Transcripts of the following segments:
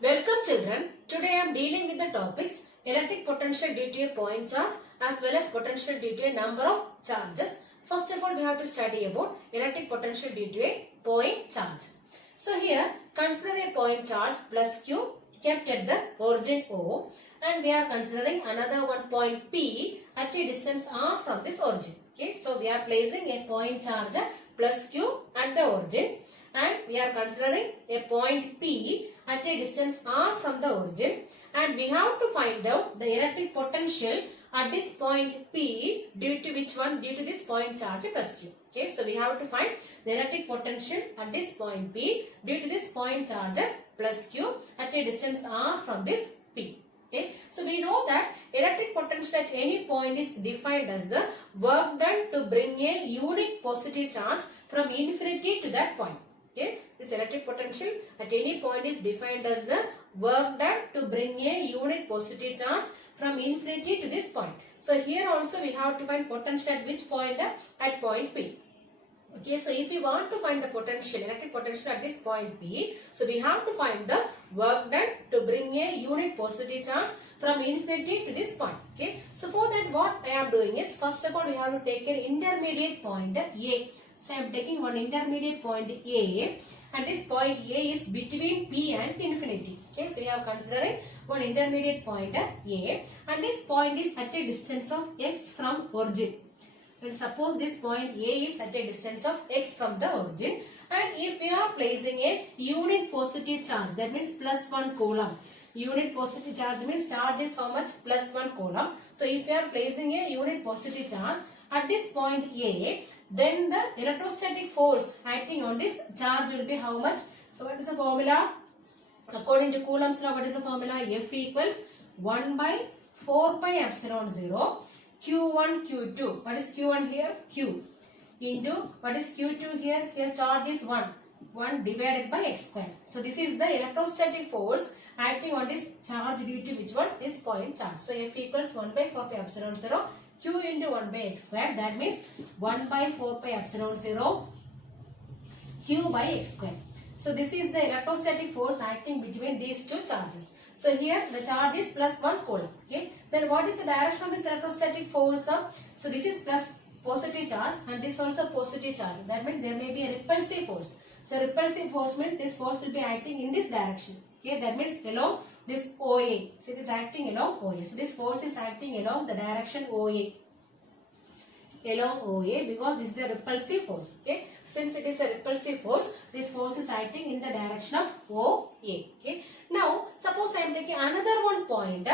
Welcome children. Today I am dealing with the topics electric potential due to a point charge as well as potential due to a number of charges. First of all, we have to study about electric potential due to a point charge. So here consider a point charge plus Q kept at the origin O, and we are considering another one point P at a distance R from this origin. Okay, so we are placing a point charge plus Q at the origin, and we are considering a point P at a distance R from the origin, and we have to find out the electric potential at this point P due to which one? Due to this point charge plus Q. Okay, so we have to find the electric potential at this point P due to this point charge plus Q at a distance R from this P. Okay, so we know that electric potential at any point is defined as the work done to bring a unit positive charge from infinity to that point. Okay, this electric potential at any point is defined as the work done to bring a unit positive charge from infinity to this point. So here also we have to find potential at which point? At point P. Okay, so if we want to find the potential, electric potential at this point P, so we have to find the work done to bring a unit positive charge from infinity to this point. Okay, so for that what I am doing is, first of all we have to take an intermediate point A. So I am taking one intermediate point A, and this point A is between P and infinity. Okay, so we are considering one intermediate point A, and this point is at a distance of x from origin. And suppose this point A is at a distance of x from the origin, and if we are placing a unit positive charge, that means plus 1 coulomb. Unit positive charge means charge is how much? Plus 1 coulomb. So if we are placing a unit positive charge at this point A, then the electrostatic force acting on this charge will be how much? So what is the formula? According to Coulomb's law, what is the formula? F equals 1 by 4 pi epsilon 0 Q1 Q2. What is Q1 here? Q. Into what is Q2 here? Here charge is 1. 1 divided by x square. So this is the electrostatic force acting on this charge due to which one? This point charge. So F equals 1 by 4 pi epsilon 0 Q into 1 by x square. That means 1 by 4 pi epsilon 0 Q by x square. So this is the electrostatic force acting between these two charges. So here the charge is plus 1 coulomb. Okay. Then what is the direction of this electrostatic force? So this is plus positive charge, and this also positive charge. That means there may be a repulsive force. So repulsive force means this force will be acting in this direction. Okay. That means along this OA. So it is acting along OA. So this force is acting along the direction OA. Along OA, because this is a repulsive force. Okay. Since it is a repulsive force, this force is acting in the direction of OA. Okay. Now, suppose I am taking another one point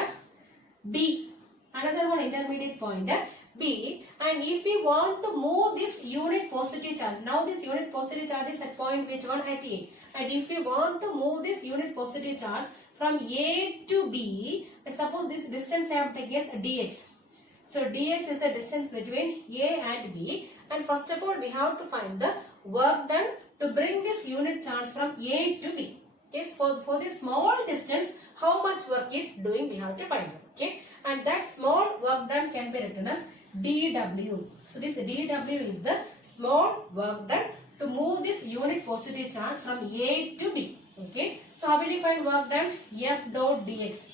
B, another one intermediate point B, and if we want to move this unit positive charge, now this unit positive charge is at point which one? At A. And if we want to move this unit positive charge from A to B, and suppose this distance I am taking as dx. So dx is the distance between A and B, and first of all we have to find the work done to bring this unit charge from A to B. Okay, so for this small distance, how much work is doing we have to find out. Okay, and that small work done can be written as dW. So this dW is the small work done to move this unit positive charge from A to B. Okay, so how will you find work done? F dot dx,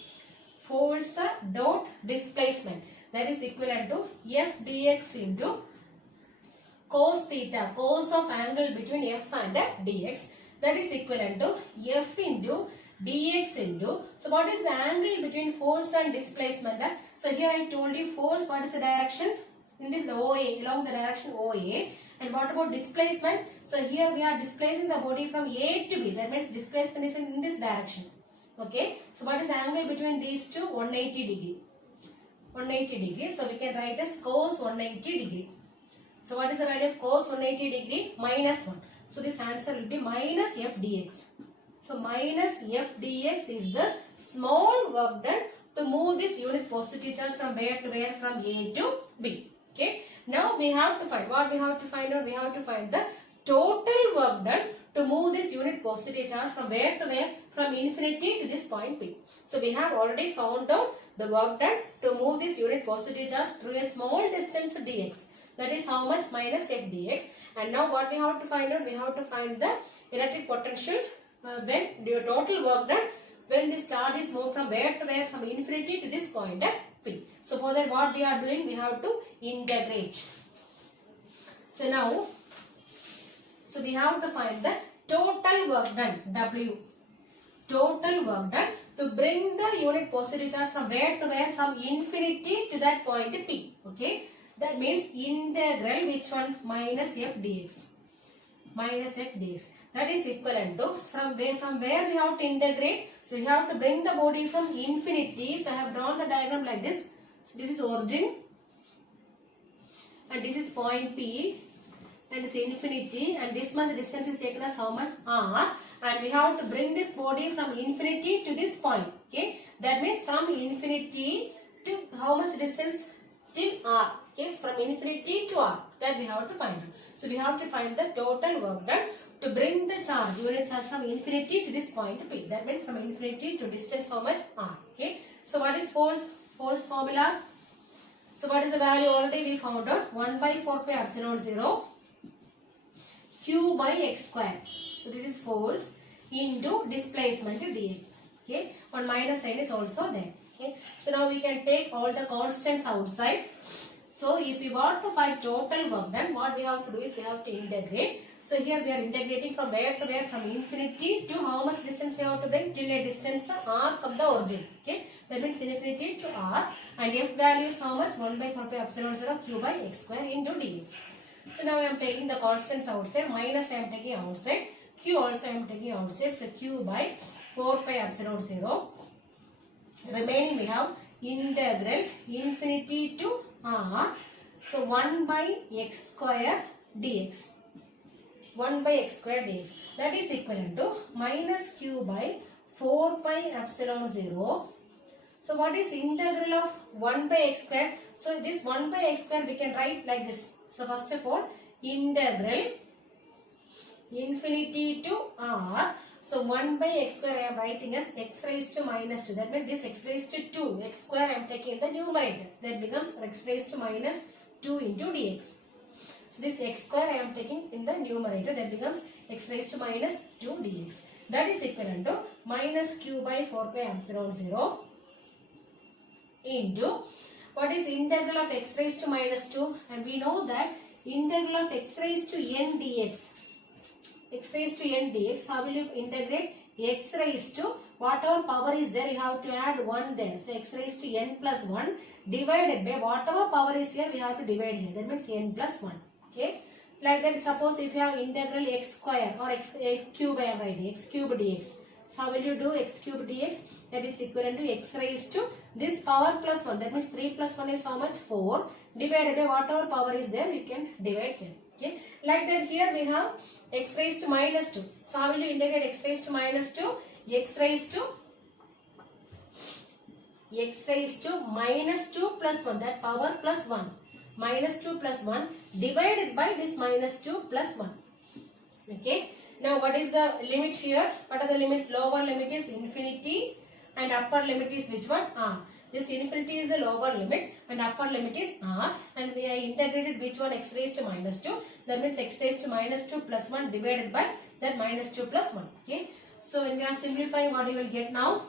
force dot displacement, that is equivalent to F dx into cos theta, cos of angle between F and dx, that is equivalent to F into dx into, so what is the angle between force and displacement? So here I told you force, what is the direction? In this the OA, along the direction OA. And what about displacement? So here we are displacing the body from A to B, that means displacement is in this direction. Okay, so what is the angle between these two? 180 degree. 180 degree, so we can write as cos 180 degree. So what is the value of cos 180 degree? Minus 1. So this answer will be minus F dx. So minus F dx is the small work done to move this unit positive charge from where to where? From A to B. Okay. Now we have to find, what we have to find out? We have to find the total work done to move this unit positive charge from where to where? From infinity to this point P. So we have already found out the work done to move this unit positive charge through a small distance dx. That is how much? Minus F dx. And now what we have to find out? We have to find the electric potential when your total work done when this charge is moved from where to where, from infinity to this point at P. So for that what we are doing, we have to integrate. So now, so we have to find the total work done, W. Total work done to bring the unit positive charge from where to where, from infinity to that point P. Okay. That means integral which one? Minus f dx. Minus f dx. That is equivalent to from where we have to integrate. So we have to bring the body from infinity. So I have drawn the diagram like this. So this is origin and this is point P and this is infinity, and this much distance is taken as how much? R, and we have to bring this body from infinity to this point. Okay, that means from infinity to how much distance? Till R. Okay, so from infinity to R, that we have to find out. So we have to find the total work done to bring the charge, unit charge, from infinity to this point P. That means from infinity to distance how much? R. Okay, so what is force? Force formula. So what is the value? Already we found out. 1 by 4 pi epsilon 0 Q by x square. So this is force into displacement dx. Okay, one minus sign is also there. Okay, so now we can take all the constants outside. So if we want to find total work done, what we have to do is we have to integrate. So here we are integrating from where to where, from infinity to how much distance we have to bring, till a distance r from the origin. Okay, that means infinity to r, and f value is how much? 1 by 4 pi epsilon 0 Q by x square into dx. So now I am taking the constants outside, minus I am taking outside, Q also I am taking outside. So Q by 4 pi epsilon 0. Remaining we have integral infinity to r. So 1 by x square dx. 1 by x square dx. That is equivalent to minus Q by 4 pi epsilon 0. So what is integral of 1 by x square? So this 1 by x square we can write like this. So first of all, integral infinity to r. So 1 by x square I am writing as x raised to minus 2. That means this x raised to 2. X square I am taking in the numerator. That becomes x raised to minus 2 into dx. So this x square I am taking in the numerator. That becomes x raised to minus 2 dx. That is equivalent to minus q by 4 pi epsilon 0 into what is integral of x raised to minus 2, and we know that integral of x raised to n dx. X raised to n dx, how will you integrate? X raised to whatever power is there, you have to add 1 there. So x raised to n plus 1 divided by whatever power is here, we have to divide here. That means n plus 1. Okay. Like that, suppose if you have integral x square or x cube, I am writing x cube dx. So how will you do x cube dx? That is equivalent to x raised to this power plus 1. That means 3 plus 1 is how much? 4. Divided by whatever power is there, you can divide here. Okay. Like that, here we have x raised to minus 2. So how will you integrate x raised to minus 2? X raised to minus 2 plus 1. That power plus 1. Minus 2 plus 1 divided by this minus 2 plus 1. Okay. Now what is the limit here? What are the limits? Lower limit is infinity and upper limit is which one? R. This infinity is the lower limit and upper limit is R, and we are integrated which one? X raised to minus 2. That means x raised to minus 2 plus 1 divided by that minus 2 plus 1. Okay. So when we are simplifying, what you will get now?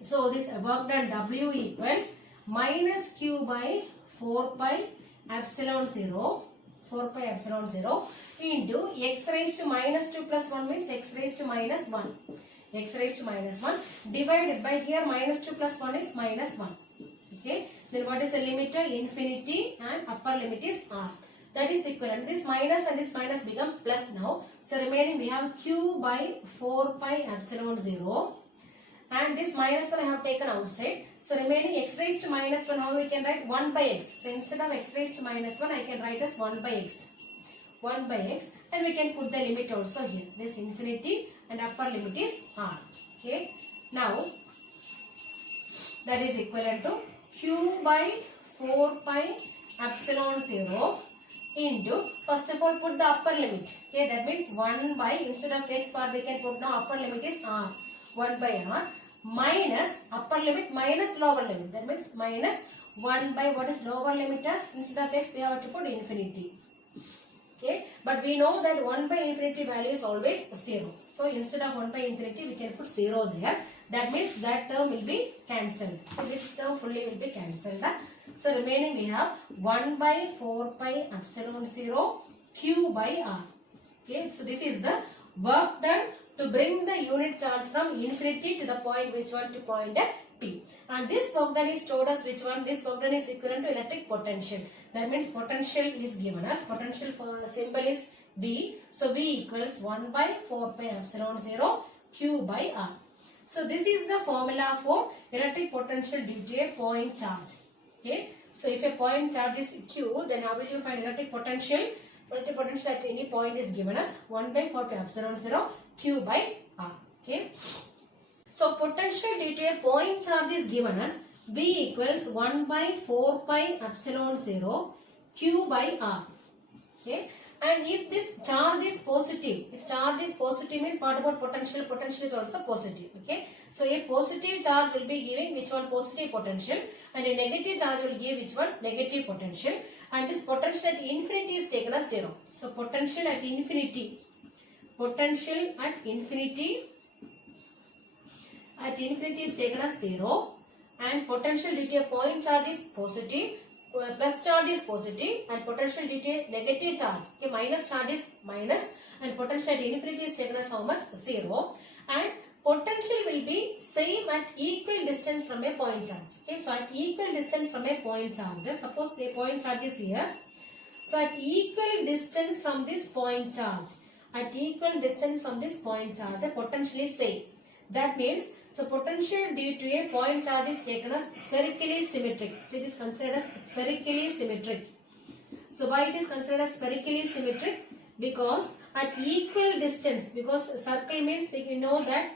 So this work done W equals minus Q by 4 pi epsilon 0. 4 pi epsilon 0 into x raised to minus 2 plus 1 means x raised to minus 1. X raised to minus 1 divided by here minus 2 plus 1 is minus 1. Okay. Then what is the limiter? Infinity, and upper limit is R. That is equivalent. This minus and this minus become plus now. So remaining we have Q by 4 pi epsilon 0. And this minus 1 I have taken outside. So remaining x raised to minus 1, how we can write? 1 by x. So instead of x raised to minus 1, I can write as 1 by x. 1 by x, and we can put the limit also here. This infinity and upper limit is R. Okay. Now that is equivalent to Q by 4 pi epsilon 0 into, first of all put the upper limit. Okay. That means 1 by, instead of x, what we can put now? Upper limit is R. 1 by R minus upper limit minus lower limit. That means minus 1 by what is lower limit? Instead of x, we have to put infinity. Okay. But But we know that 1 by infinity value is always 0. So instead of 1 by infinity, we can put 0 there. That means that term will be cancelled. So this term fully will be cancelled. So remaining we have 1 by 4 pi epsilon 0 q by r. Okay, so this is the work done to bring the unit charge from infinity to the point which one to point at P. And this work done is told us which one. This work done is equivalent to electric potential. That means potential is given us. Potential for symbol is V. So V equals 1 by 4 pi epsilon 0 Q by R. So this is the formula for electric potential due to a point charge. Okay. So if a point charge is Q, then how will you find electric potential? Electric potential at any point is given as 1 by 4 pi epsilon 0 Q by R. Okay. So potential due to a point charge is given as V equals 1 by 4 pi epsilon 0 Q by R. Okay. And if this charge is positive, if charge is positive means what about potential? Potential is also positive. Okay. So a positive charge will be giving which one? Positive potential, and a negative charge will give which one? Negative potential. And this potential at infinity is taken as 0. So potential at infinity is taken as 0, and potential due to a point charge is positive. Plus charge is positive, and potential due to a negative charge, okay, minus charge is minus, and potential at infinity is taken as how much? 0. And potential will be same at equal distance from a point charge. Okay, so at equal distance from a point charge, suppose the point charge is here. So at equal distance from this point charge, the potential is same. That means, so potential due to a point charge is taken as spherically symmetric. So it is considered as spherically symmetric. So why it is considered as spherically symmetric? Because at equal distance, because circle means we know that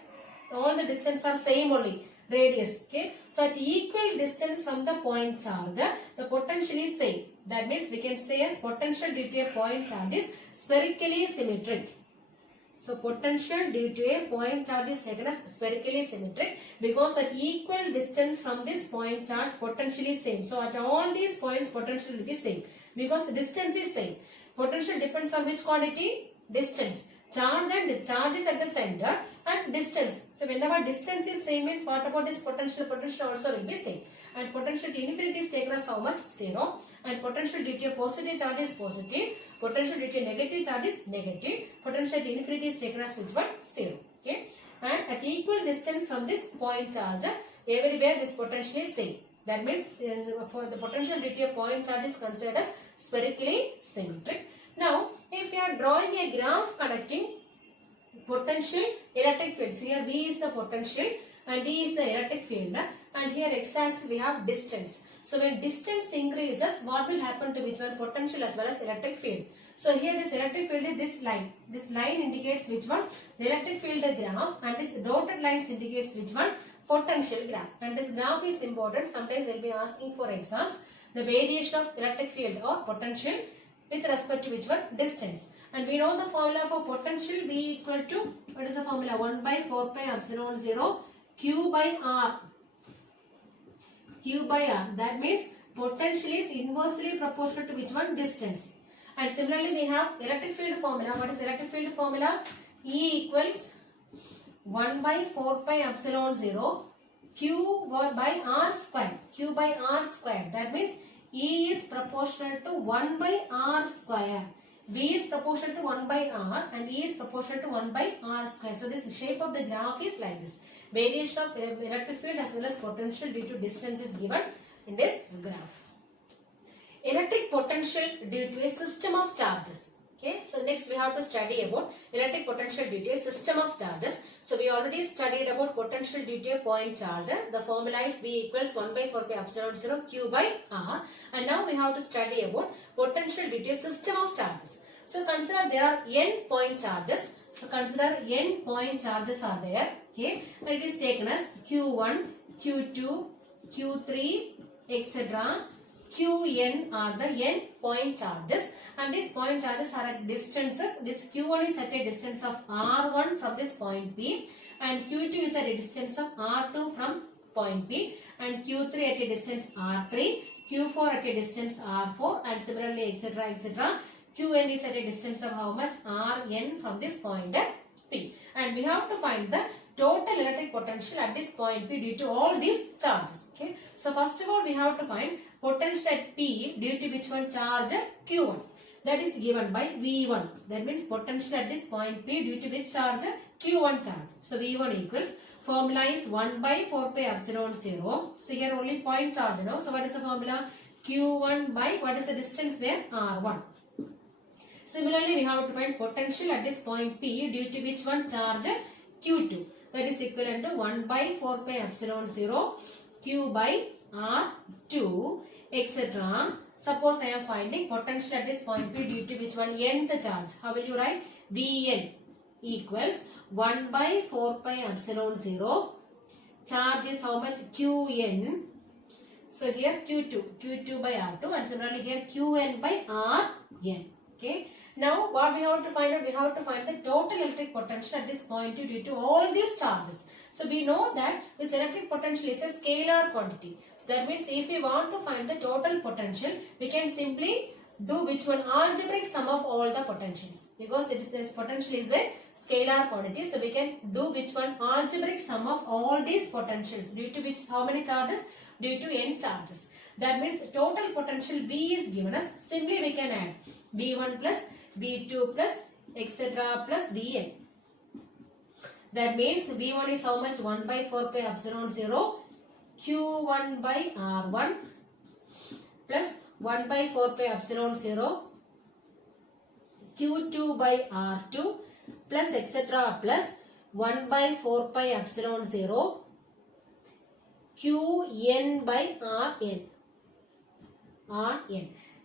all the distance are same only, radius. Okay. So at equal distance from the point charge, the potential is same. That means we can say as potential due to a point charge is spherically symmetric. So potential due to a point charge is taken as spherically symmetric because at equal distance from this point charge potential is same. So at all these points potential will be same because the distance is same. Potential depends on which quantity? Distance. Charge and discharge is at the center and distance. So whenever distance is same means what about this potential? Potential also will be same. And potential to infinity is taken as how much? 0. And potential due to a positive charge is positive. Potential due to a negative charge is negative. Potential to infinity is taken as which one? 0. Okay. And at equal distance from this point charge, everywhere this potential is same. That means for the potential due to a point charge is considered as spherically symmetric. Now, if you are drawing a graph connecting potential electric fields, here V is the potential and D is the electric field, and here x-axis we have distance. So when distance increases, what will happen to which one? Potential as well as electric field. So here this electric field is this line. This line indicates which one? The electric field graph, and this dotted lines indicates which one? Potential graph. And this graph is important. Sometimes they will be asking for exams the variation of electric field or potential with respect to which one? Distance. And we know the formula for potential V equal to, what is the formula? 1 by 4 pi epsilon 0 Q by R. Q by R. That means potential is inversely proportional to which one? Distance. And similarly we have electric field formula. What is electric field formula? E equals 1 by 4 pi epsilon 0 Q by R square. Q by R square. That means E is proportional to 1 by R square. V is proportional to 1 by R and E is proportional to 1 by R square. So this shape of the graph is like this. Variation of electric field as well as potential due to distance is given in this graph. Electric potential due to a system of charges. Okay, so next we have to study about electric potential due to a system of charges. So we already studied about potential due to a point charge. The formula is V equals 1 by 4 pi epsilon 0 Q by R. And now we have to study about potential due to a system of charges. So consider there are n point charges. So consider n point charges are there. Okay, and it is taken as Q1, Q2, Q3, etc. Qn are the n point charges, and these point charges are at distances. This Q1 is at a distance of R1 from this point P, and Q2 is at a distance of R2 from point P, and Q3 at a distance R3, Q4 at a distance R4, and similarly etc. etc. Qn is at a distance of how much? Rn from this point at P. And we have to find the total electric potential at this point P due to all these charges. Okay. So first of all, we have to find potential at P due to which one charge? Q1. That is given by V1. That means potential at this point P due to which charge? Q1 charge. So V1 equals, formula is 1 by 4 pi epsilon 0. So here only point charge now. So what is the formula? Q1 by, what is the distance there? R1. Similarly, we have to find potential at this point P due to which one charge? Q2. That is equivalent to 1 by 4 pi epsilon 0 Q by R2, etc. Suppose I am finding potential at this point P due to which one? Nth charge. How will you write? Vn equals 1 by 4 pi epsilon 0. Charge is how much? Qn. So here Q2 by R2, and similarly here Qn by Rn. Okay. Now what we have to find out? We have to find the total electric potential at this point due to all these charges. So we know that this electric potential is a scalar quantity. So that means if we want to find the total potential, we can simply do which one? Algebraic sum of all the potentials. Because this potential is a scalar quantity. So we can do which one? Algebraic sum of all these potentials. Due to which, how many charges? Due to n charges. That means total potential V is given us. Simply we can add V1 plus V2 plus etc. plus Vn. That means V1 is how much? 1 by 4 pi epsilon 0 Q1 by R1 plus 1 by 4 pi epsilon 0 Q2 by R2 plus etc. plus 1 by 4 pi epsilon 0 Qn by Rn.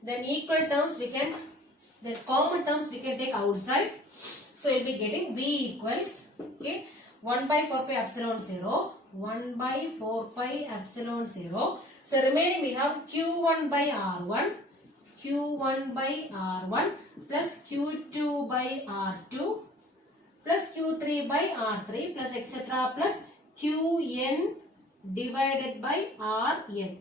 Then equal terms we can, there's common terms we can take outside. So you'll be getting V equals, okay, 1 by 4 pi epsilon 0, 1 by 4 pi epsilon 0. So remaining we have Q1 by R1, Q1 by R1 plus Q2 by R2 plus Q3 by R3 plus etc. plus Qn divided by Rn.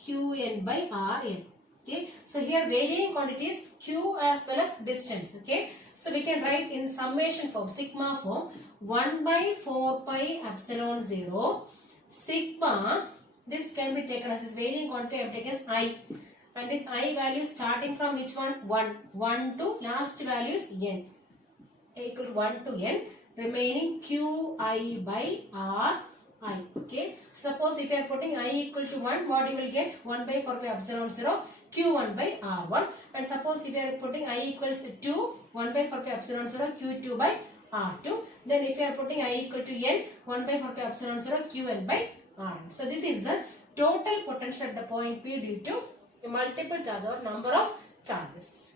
Qn by Rn. Okay. So here varying quantities Q as well as distance. Okay. So we can write in summation form, sigma form, 1 by 4 pi epsilon 0 sigma. This can be taken as this varying quantity I have taken as I. And this I value starting from which one? 1 to last value is n. Equal to 1 to n. Remaining Qi by Ri. Okay. Suppose if you are putting I equal to 1, what you will get? 1 by 4 pi epsilon 0 Q1 by R1. And suppose if you are putting I equals to 2, 1 by 4 pi epsilon 0 Q2 by R2. Then if you are putting I equal to n, 1 by 4 pi epsilon 0 Qn by Rn. So this is the total potential at the point P due to a multiple charge or number of charges.